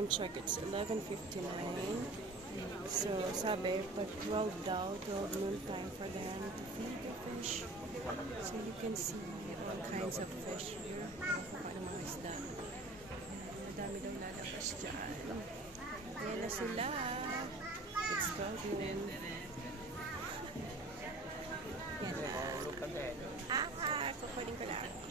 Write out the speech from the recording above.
time check, it's 11:59. So, sabi, pag 12 daw, 12 noon time for them to feed the fish. So, you can see all kinds of fish here. Mga mga isda. Madami daw lalabas dyan. Ayan na sila. It's 12 noon. Yan na. Kukunin ko lang.